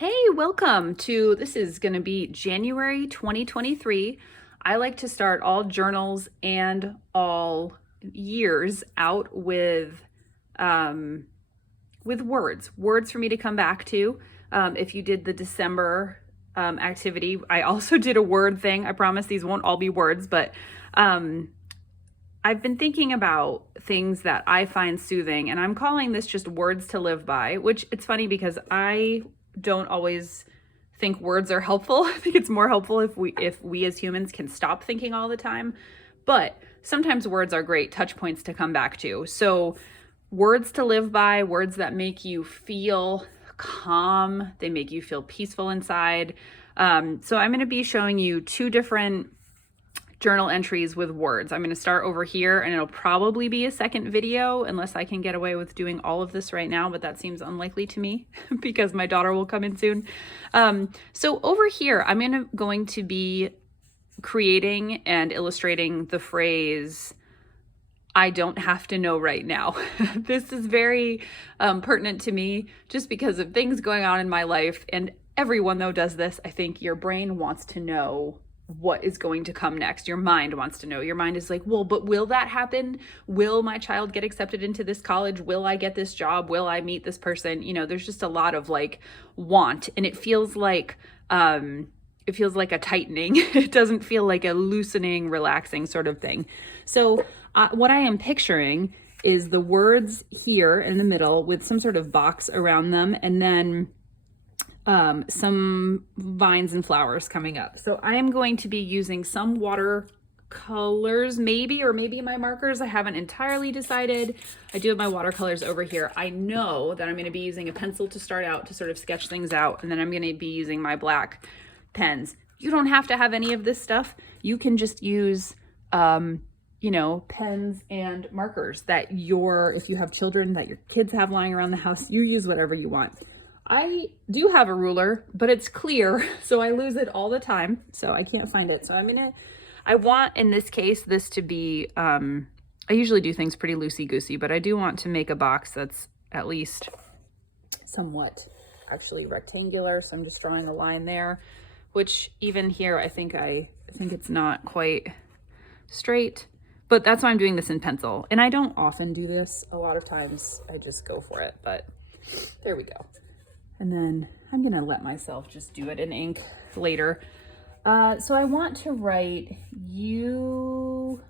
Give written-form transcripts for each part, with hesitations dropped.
Hey, welcome to this is going to be January 2023. I like to start all journals and all years out with words for me to come back to. If you did the December activity, I also did a word thing. I promise these won't all be words, but I've been thinking about things that I find soothing, and I'm calling this just words to live by, which it's funny because I don't always think words are helpful. I think it's more helpful if we as humans can stop thinking all the time. But sometimes words are great touch points to come back to. So words to live by, words that make you feel calm, they make you feel peaceful inside. So I'm going to be showing you two different journal entries with words. I'm going to start over here, and it'll probably be a second video unless I can get away with doing all of this right now, but that seems unlikely to me because my daughter will come in soon. So over here, I'm going to be creating and illustrating the phrase, I don't have to know right now. This is very pertinent to me just because of things going on in my life, and everyone though does this. I think your brain wants to know what is going to come next. Your mind wants to know. Your mind is like, well, but will that happen? Will my child get accepted into this college? Will I get this job? Will I meet this person? You know, there's just a lot of like want, and it feels like a tightening. It doesn't feel like a loosening, relaxing sort of thing. So what I am picturing is the words here in the middle with some sort of box around them, and then some vines and flowers coming up. So I am going to be using some watercolors, maybe my markers. I haven't entirely decided. I do have my watercolors over here. I know that I'm going to be using a pencil to start out to sort of sketch things out, and then I'm going to be using my black pens. You don't have to have any of this stuff. You can just use pens and markers that if you have children that your kids have lying around the house, you use whatever you want. I do have a ruler, but it's clear, so I lose it all the time, so I can't find it. So I want, in this case, this to be, I usually do things pretty loosey-goosey, but I do want to make a box that's at least somewhat actually rectangular, so I'm just drawing a line there, which even here, I think it's not quite straight, but that's why I'm doing this in pencil. And I don't often do this. A lot of times I just go for it, but there we go. And then I'm gonna let myself just do it in ink later. So I want to write, you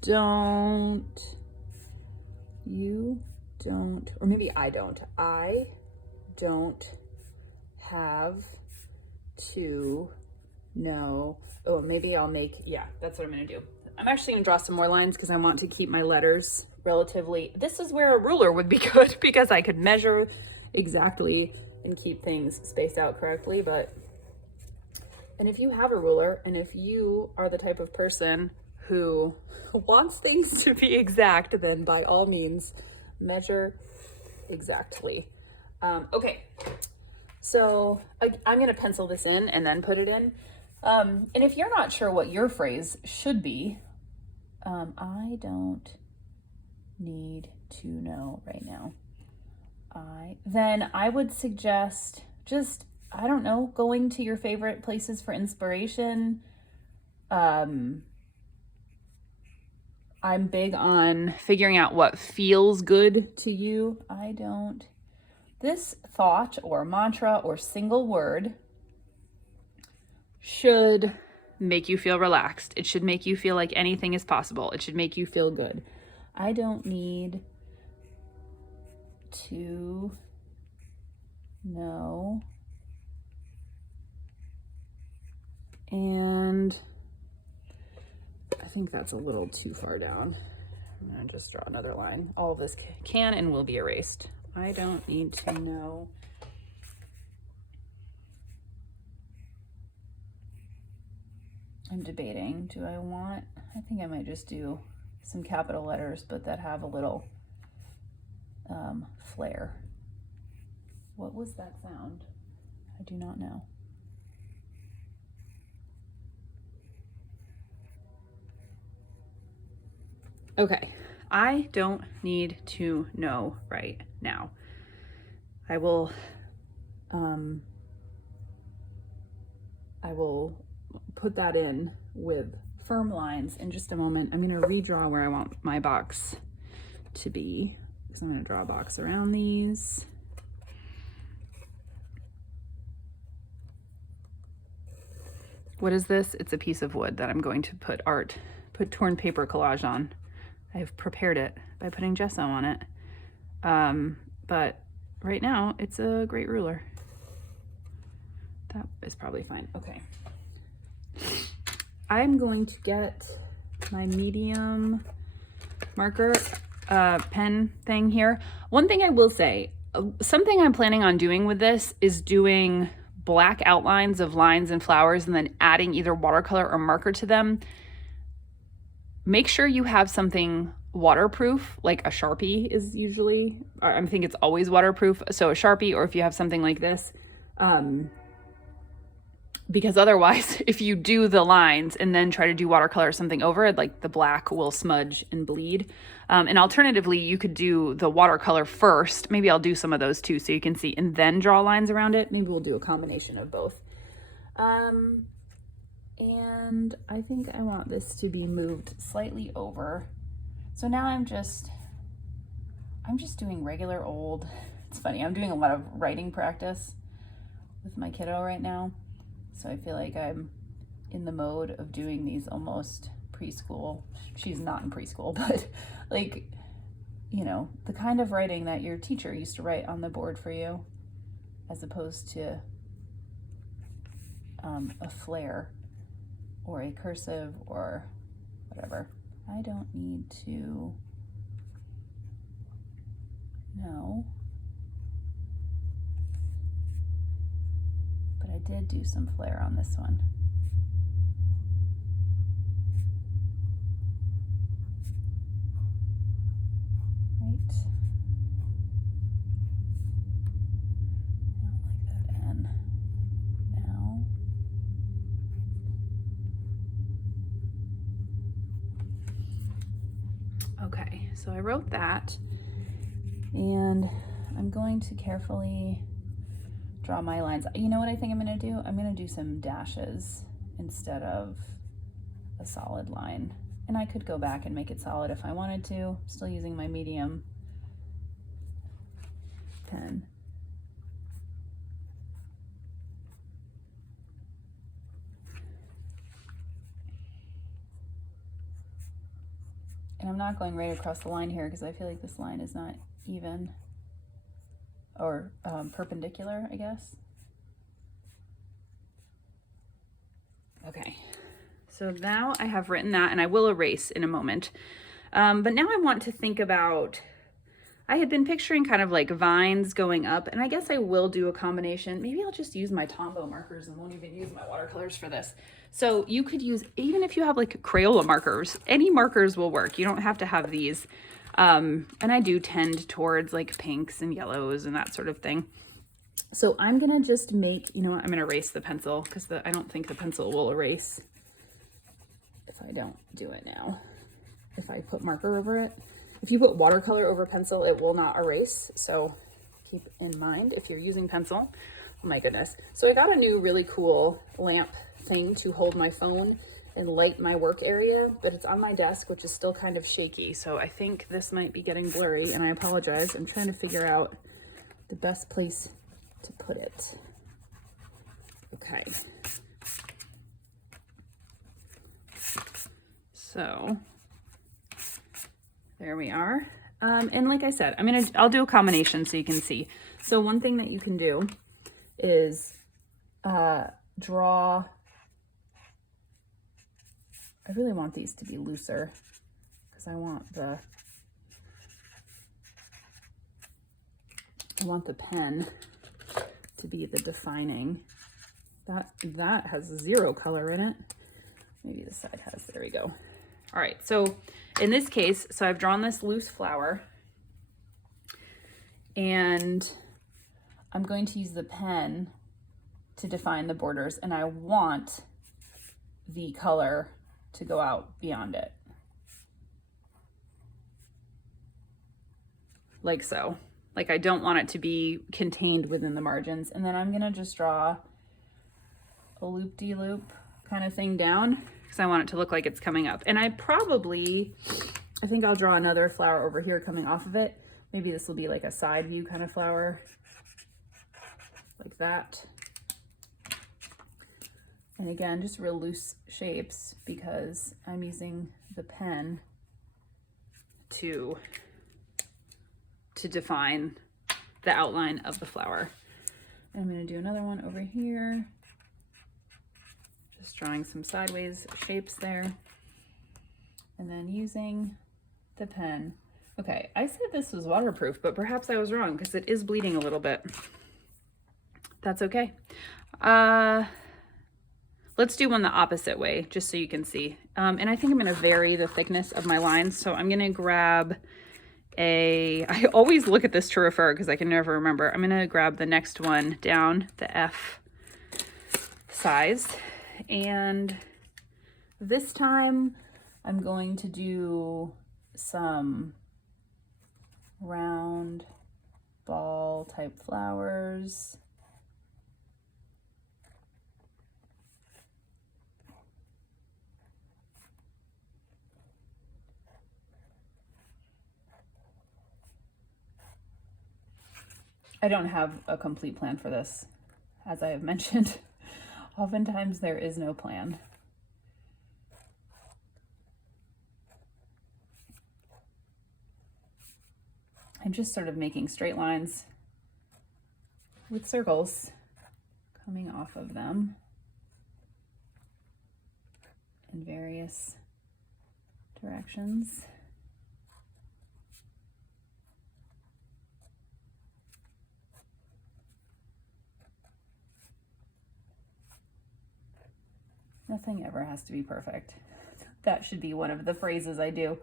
don't, or maybe I don't have to know. Oh, maybe I'll make, yeah, that's what I'm gonna do. I'm actually gonna draw some more lines because I want to keep my letters relatively, this is where a ruler would be good because I could measure exactly and keep things spaced out correctly. And if you have a ruler, and if you are the type of person who wants things to be exact, then by all means, measure exactly. Okay, so I'm gonna pencil this in and then put it in. And if you're not sure what your phrase should be, I don't need to know right now. Then I would suggest just, I don't know, going to your favorite places for inspiration. I'm big on figuring out what feels good to you. This thought or mantra or single word should make you feel relaxed. It should make you feel like anything is possible. It should make you feel good. I don't need to know. And I think that's a little too far down. I'm gonna just draw another line. All of this can and will be erased. I don't need to know. I'm debating, I think I might just do some capital letters, but that have a little flair. What was that sound? I do not know. Okay, I don't need to know right now. I will I will put that in with firm lines in just a moment. I'm going to redraw where I want my box to be, because I'm going to draw a box around these. What is this? It's a piece of wood that I'm going to put torn paper collage on. I've prepared it by putting gesso on it. But right now it's a great ruler. That is probably fine. Okay. I'm going to get my medium marker pen thing here. One thing I will say, something I'm planning on doing with this is doing black outlines of lines and flowers and then adding either watercolor or marker to them. Make sure you have something waterproof, like a Sharpie is usually, I think it's always waterproof. So a Sharpie, or if you have something like this, because otherwise if you do the lines and then try to do watercolor or something over it, like the black will smudge and bleed. And alternatively, you could do the watercolor first. Maybe I'll do some of those too so you can see, and then draw lines around it. Maybe we'll do a combination of both. And I think I want this to be moved slightly over. So now I'm just doing regular old, it's funny, I'm doing a lot of writing practice with my kiddo right now. So I feel like I'm in the mode of doing these almost preschool. She's not in preschool, but like, you know, the kind of writing that your teacher used to write on the board for you, as opposed to a flare or a cursive or whatever. I don't need to know, but I did do some flare on this one. Right. I don't like that N. Now. Okay, so I wrote that, and I'm going to carefully draw my lines. You know what I think I'm going to do? I'm going to do some dashes instead of a solid line. And I could go back and make it solid if I wanted to, still using my medium pen. And I'm not going right across the line here because I feel like this line is not even, or perpendicular, I guess. Okay, so now I have written that, and I will erase in a moment. But now I want to think about, I had been picturing kind of like vines going up, and I guess I will do a combination. Maybe I'll just use my Tombow markers and won't even use my watercolors for this. So you could use, even if you have like Crayola markers, any markers will work. You don't have to have these. And I do tend towards like pinks and yellows and that sort of thing. So I'm gonna just make, you know what, I'm gonna erase the pencil because I don't think the pencil will erase if I don't do it now. If I put marker over it. If you put watercolor over pencil, it will not erase. So keep in mind if you're using pencil. Oh my goodness. So I got a new really cool lamp thing to hold my phone and light my work area, but it's on my desk, which is still kind of shaky. So I think this might be getting blurry, and I apologize. I'm trying to figure out the best place to put it. Okay. So there we are. And like I said, I'll do a combination so you can see. So one thing that you can do is draw. I really want these to be looser because I want the pen to be the defining. That has 0 color in it. Maybe this side has, there we go. All right, so in this case, so I've drawn this loose flower, and I'm going to use the pen to define the borders, and I want the color to go out beyond it. Like so. Like I don't want it to be contained within the margins. And then I'm gonna just draw a loop-de-loop kind of thing down because I want it to look like it's coming up. And I think I'll draw another flower over here coming off of it. Maybe this will be like a side view kind of flower, like that. And again, just real loose shapes because I'm using the pen to define the outline of the flower. I'm going to do another one over here. Just drawing some sideways shapes there. And then using the pen. Okay, I said this was waterproof, but perhaps I was wrong because it is bleeding a little bit. That's okay. Let's do one the opposite way, just so you can see. And I think I'm going to vary the thickness of my lines. So I'm going to grab I always look at this to refer because I can never remember. I'm going to grab the next one down, the F size. And this time I'm going to do some round ball type flowers. I don't have a complete plan for this, as I have mentioned. Oftentimes there is no plan. I'm just sort of making straight lines with circles coming off of them in various directions. Nothing ever has to be perfect. That should be one of the phrases I do.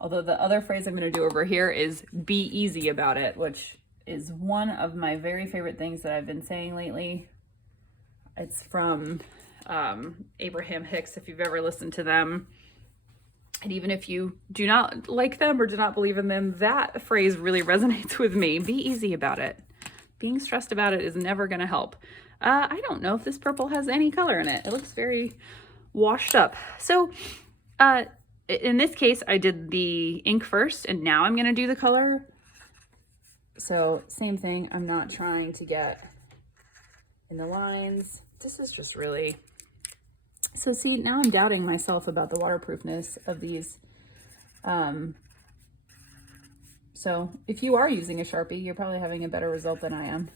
Although the other phrase I'm going to do over here is be easy about it, which is one of my very favorite things that I've been saying lately. It's from Abraham Hicks, if you've ever listened to them. And even if you do not like them or do not believe in them, that phrase really resonates with me. Be easy about it. Being stressed about it is never going to help. I don't know if this purple has any color in it. It looks very washed up. So in this case, I did the ink first, and now I'm going to do the color. So same thing. I'm not trying to get in the lines. This is just really... So see, now I'm doubting myself about the waterproofness of these. So if you are using a Sharpie, you're probably having a better result than I am.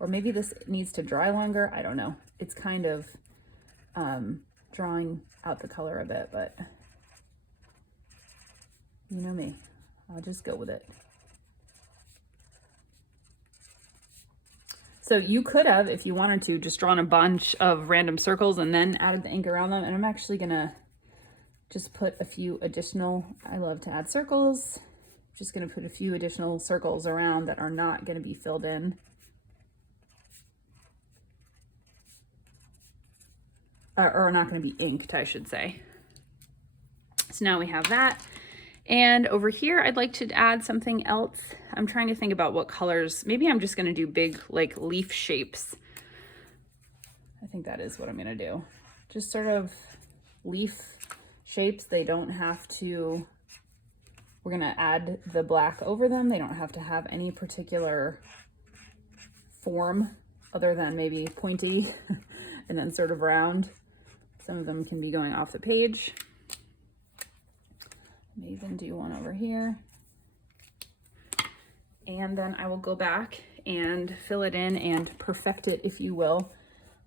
Or maybe this needs to dry longer. I don't know. It's kind of drawing out the color a bit, but you know me. I'll just go with it. So you could have, if you wanted to, just drawn a bunch of random circles and then added the ink around them. And I'm actually gonna just put a few additional, I love to add circles. Just gonna put a few additional circles around that are not gonna be filled in. Or not gonna be inked, I should say. So now we have that. And over here, I'd like to add something else. I'm trying to think about what colors. Maybe I'm just gonna do big like leaf shapes. I think that is what I'm gonna do. Just sort of leaf shapes. They don't have to, we're gonna add the black over them. They don't have to have any particular form other than maybe pointy and then sort of round. Some of them can be going off the page. May even do one over here. And then I will go back and fill it in and perfect it, if you will,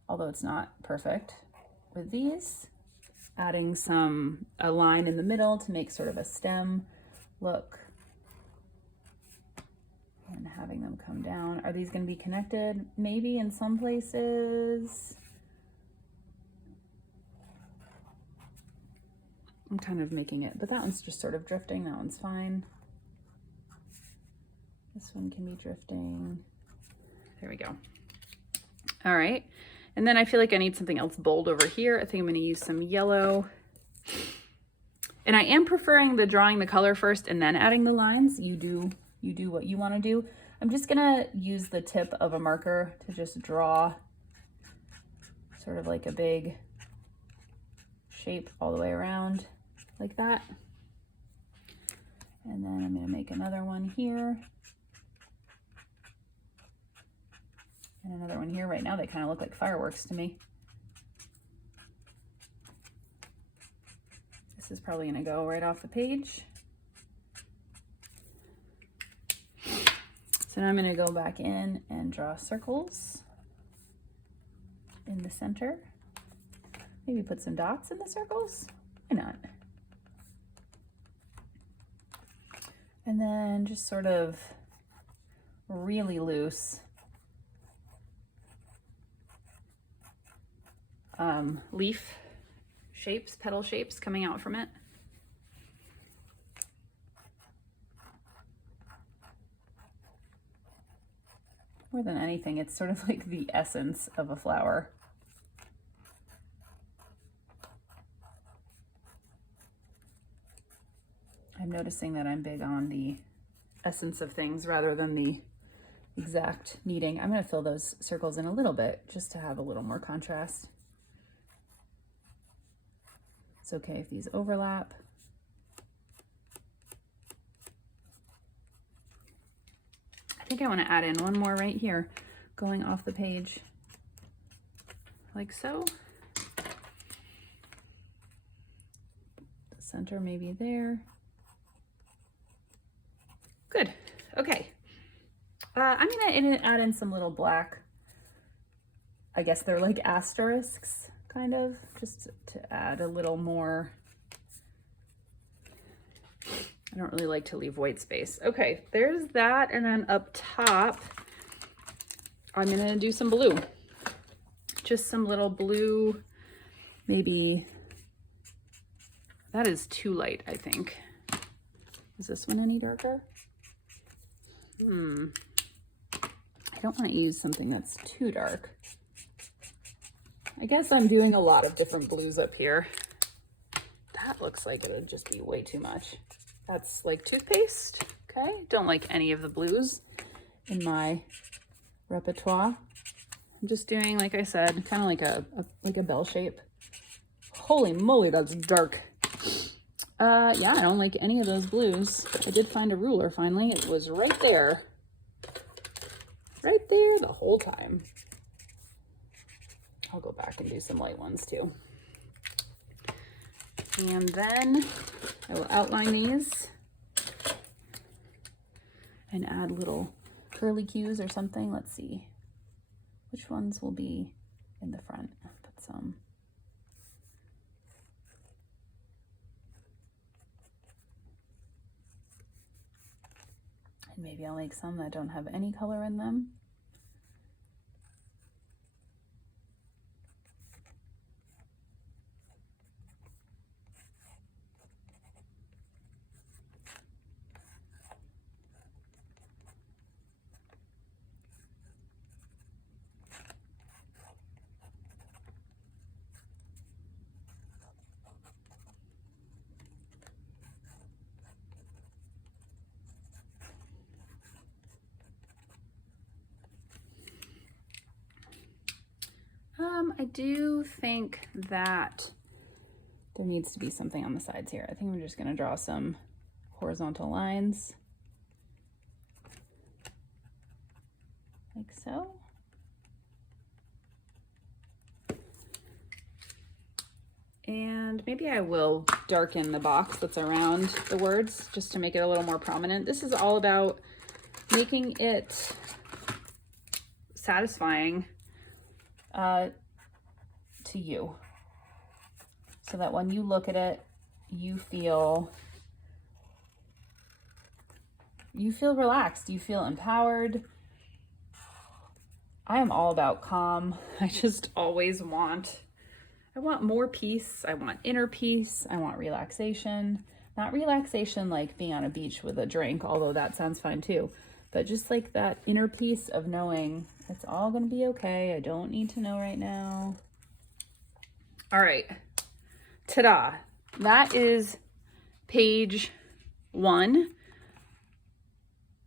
although it's not perfect, with these. Adding a line in the middle to make sort of a stem look. And having them come down. Are these going to be connected? Maybe in some places. I'm kind of making it, but that one's just sort of drifting. That one's fine. This one can be drifting. There we go. All right. And then I feel like I need something else bold over here. I think I'm going to use some yellow. And I am preferring drawing the color first and then adding the lines. You do what you want to do. I'm just going to use the tip of a marker to just draw sort of like a big shape all the way around like that. And then I'm going to make another one here. And another one here. Right now they kind of look like fireworks to me. This is probably going to go right off the page. So now I'm going to go back in and draw circles in the center. Maybe put some dots in the circles. Why not? And then just sort of really loose leaf shapes, petal shapes coming out from it. More than anything, it's sort of like the essence of a flower. I'm noticing that I'm big on the essence of things rather than the exact kneading. I'm going to fill those circles in a little bit just to have a little more contrast. It's okay if these overlap. I think I want to add in one more right here, going off the page, like so. The center maybe there. Good. Okay. I'm going to add in some little black, I guess they're like asterisks, kind of, just to add a little more. I don't really like to leave white space. Okay, there's that. And then up top, I'm going to do some blue. Just some little blue, maybe. That is too light, I think. Is this one any darker? I don't want to use something that's too dark. I guess I'm doing a lot of different blues up here. That looks like it would just be way too much. That's like toothpaste. Okay, don't like any of the blues in my repertoire. I'm just doing, like I said, kind of like a bell shape. Holy moly, that's dark. Yeah, I don't like any of those blues. I did find a ruler finally. It was right there. Right there the whole time. I'll go back and do some light ones too. And then I will outline these and add little curly cues or something. Let's see. Which ones will be in the front? Put some. And maybe I'll make some that don't have any color in them. I do think that there needs to be something on the sides here. I think I'm just going to draw some horizontal lines like so. And maybe I will darken the box that's around the words just to make it a little more prominent. This is all about making it satisfying to you, so that when you look at it, you feel relaxed, you feel empowered. I am all about calm. I just always want more peace. I want inner peace. I want relaxation. Not relaxation like being on a beach with a drink, although that sounds fine too, but just like that inner peace of knowing it's all going to be okay. I don't need to know right now. All right, ta-da. That is page 1.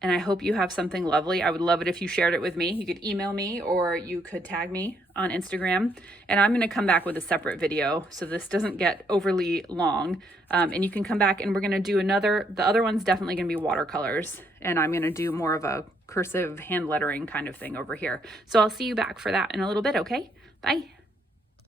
And I hope you have something lovely. I would love it if you shared it with me. You could email me or you could tag me on Instagram. And I'm going to come back with a separate video so this doesn't get overly long. And you can come back and we're going to do another. The other one's definitely going to be watercolors. And I'm going to do more of a cursive hand lettering kind of thing over here. So I'll see you back for that in a little bit, okay? Bye.